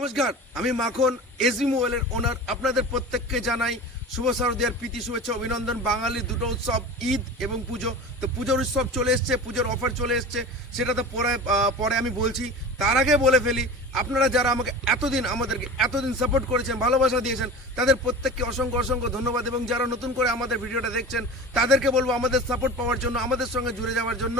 নমস্কার, আমি মাখন এসবি মোবাইলের ওনার। আপনাদের প্রত্যেককে জানাই শুভ শারদীয়ার প্রীতি শুভেচ্ছা অভিনন্দন। বাঙালির দুটো উৎসব, ঈদ এবং পুজো। তো পুজোর উৎসব চলে এসছে, পুজোর অফার চলে এসছে, সেটা তো পরে আমি বলছি। তার আগে বলে ফেলি, আপনারা যারা আমাকে আমাদেরকে এতদিন সাপোর্ট করেছেন, ভালোবাসা দিয়েছেন, তাদের প্রত্যেককে অসংখ্য অসংখ্য ধন্যবাদ। এবং যারা নতুন করে আমাদের ভিডিওটা দেখছেন, তাদেরকে বলবো আমাদের সাপোর্ট পাওয়ার জন্য, আমাদের সঙ্গে জুড়ে যাওয়ার জন্য,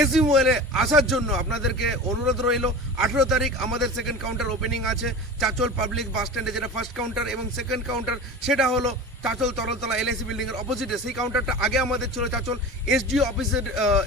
এসবি মোবাইলে আসার জন্য আপনাদেরকে অনুরোধ রইল। 18 তারিখ আমাদের সেকেন্ড কাউন্টার ওপেনিং আছে চাচল পাবলিক বাস স্ট্যান্ডে, যেটা ফার্স্ট কাউন্টার, এবং সেকেন্ড কাউন্টার সেটা হলো চাচল তরলতলা এলআইসি বিল্ডিং এর অপোজিটে। সেই কাউন্টারটা আগে আমাদের ছিল চাচল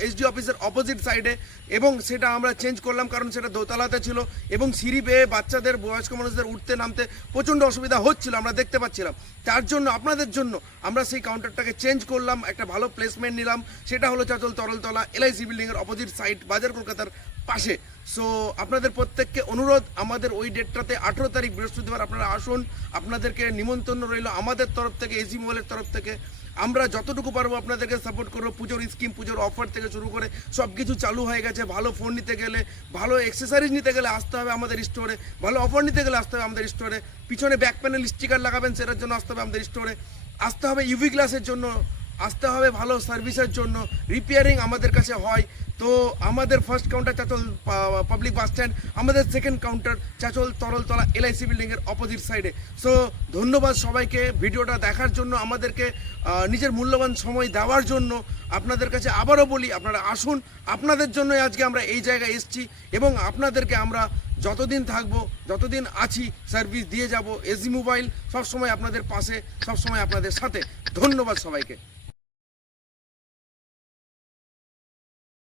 এসডি অফিসের অপোজিট সাইডে, এবং সেটা আমরা চেঞ্জ করলাম কারণ সেটা দোতলাতে ছিল এবং সিঁড়ি বেয়ে বাচ্চাদের, বয়স্ক মানুষদের উঠতে নামতে প্রচণ্ড অসুবিধা হচ্ছিল, আমরা দেখতে পাচ্ছিলাম। তার জন্য আপনাদের জন্য আমরা সেই কাউন্টারটাকে চেঞ্জ করলাম, একটা ভালো প্লেসমেন্ট নিলাম, সেটা হলো চাচল তরলতলা এলআইসি বিল্ডিং এর অপোজিট সাইড, বাজার কলকাতার পাশে। সো আপনাদের প্রত্যেককে অনুরোধ, আমাদের ওই ডেটটাতে 18 তারিখ বৃহস্পতিবার আপনারা আসুন। আপনাদেরকে নিমন্ত্রণ রইল আমাদের তরফ থেকে, এসবি মোবাইলের তরফ থেকে। আমরা যতটুকু পারবো আপনাদেরকে সাপোর্ট করবো। পুজোর স্কিম, পুজোর অফার থেকে শুরু করে সব কিছু চালু হয়ে গেছে। ভালো ফোন নিতে গেলে, ভালো অ্যাক্সেসরিজ নিতে গেলে আসতে হবে আমাদের স্টোরে, ভালো অফার নিতে গেলে আসতে হবে আমাদের স্টোরে, পিছনে ব্যাক প্যানেল স্টিকার লাগাবেন সেটার জন্য আসতে হবে আমাদের স্টোরে, আসতে হবে ইউভি গ্লাসের জন্য, আসতে হবে ভালো সার্ভিসের জন্য, রিপেয়ারিং আমাদের কাছে হয়। তো আমাদের first counter Chanchal public bus stand, আমাদের সেকেন্ড কাউন্টার চাচল তরলতলা এলআইসি বিল্ডিংয়ের অপোজিট সাইডে। সো ধন্যবাদ সবাইকে ভিডিওটা দেখার জন্য, আমাদেরকে নিজের মূল্যবান সময় দেওয়ার জন্য। আপনাদের কাছে আবারও বলি, আপনারা আসুন, আপনাদের জন্যই আজকে আমরা এই জায়গায় এসেছি, এবং আপনাদেরকে আমরা যতদিন থাকবো, যতদিন আছি, সার্ভিস দিয়ে যাব। এসবি মোবাইল সবসময় আপনাদের পাশে, সবসময় আপনাদের সাথে। ধন্যবাদ সবাইকে।